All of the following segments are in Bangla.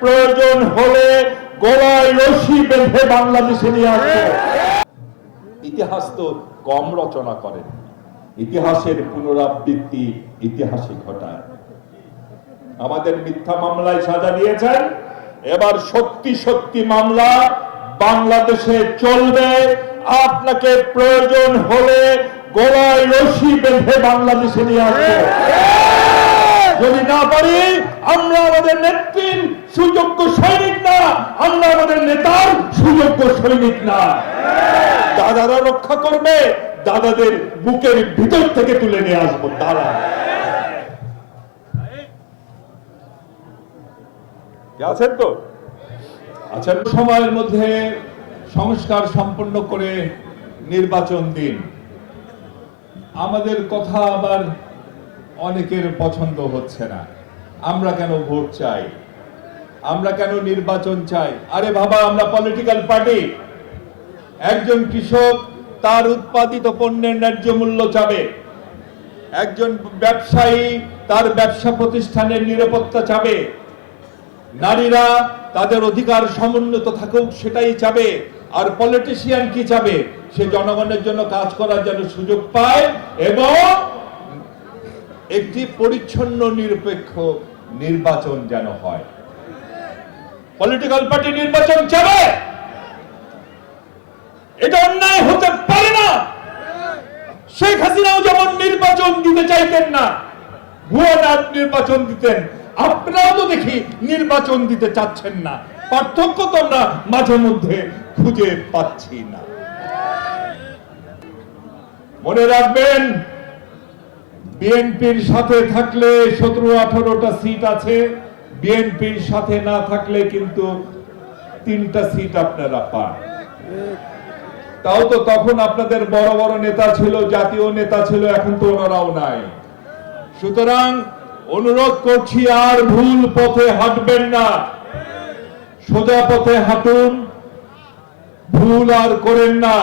প্রয়োজন হলে গলায় রশি বেঁধে বাংলাদেশে নিয়ে আসবে। ইতিহাস তো কম রচনা করেন ইতিহাসের পুনরাবৃত্তি ইতিহাসে ঘটায়। আমাদের মিথ্যা মামলায় সাজা দিয়েছেন। এবার সত্যি সত্যি মামলা বাংলাদেশে চলবে। আপনাকে প্রয়োজন হলে গলায় রশি বেঁধে বাংলাদেশে নিয়ে আসবে। যদি না পারি, আমরা আমাদের নেত্রীর সুযোগ্য সৈনিক না, আমরা আমাদের নেতার সুযোগ্য সৈনিক না। দাদারা রক্ষা করবে, দাদাদের বুকের ভিতর থেকে তুলে নিয়ে আসব, দাদা। আছেন তো? আছেন সময়ের মধ্যে সংস্কার সম্পন্ন করে নির্বাচন দিন। আমাদের কথা আবার অনেকের পছন্দ হচ্ছে না। আমরা কেন ভোট চাই? আমরা কেন নির্বাচন চাই? আরে বাবা, আমরা পলিটিক্যাল পার্টি একজন কৃষক তার উৎপাদিত পণ্যের ন্যায্য মূল্য চাবে। একজন ব্যবসায়ী তার ব্যবসা প্রতিষ্ঠানের নিরাপত্তা চাবে। নারীরা তাদের অধিকার সমুন্নত থাকুক, সেটাই চাবে। আর পলিটিশিয়ান কি চাবে? সে জনগণের জন্য কাজ করার জন্য সুযোগ পায় এবং একটি পরিচ্ছন্ন, নিরপেক্ষ নির্বাচন যেন হয়। পলিটিক্যাল পার্টি নির্বাচন চাবে এটা অন্যায় হতে পারে না। শেখ হাসিনাও যেমন নির্বাচন দিতে চাইতেন না, ভুয়া নির্বাচন দিতেন, আপনারাও তো দেখি নির্বাচন দিতে চাচ্ছেন না। পার্থক্য তো আমরা মাঝে মধ্যে খুঁজে পাচ্ছি না। মনে রাখবেন বিএনপির সাথে থাকলে সতেরো, আঠারোটা সিট আছে। বিএনপির সাথে না থাকলে কিন্তু তিনটা সিট আপনারা পান। তাও তো তখন আপনাদের বড় বড় নেতা ছিল, জাতীয় নেতা ছিল, এখন তো ওনারাও নাই। সুতরাং অনুরোধ করছি, আর ভুল পথে হাঁটবেন না। সোজা পথে হাঁটুন, ভুল আর করেন না।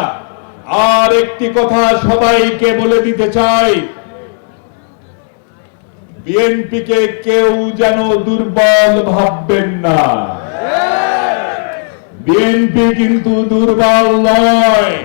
আর একটি কথা সবাইকে বলে দিতে চাই বিএনপিকে কেউ যেন দুর্বল ভাববেন না। বিএনপি কিন্তু দুর্বল নয়।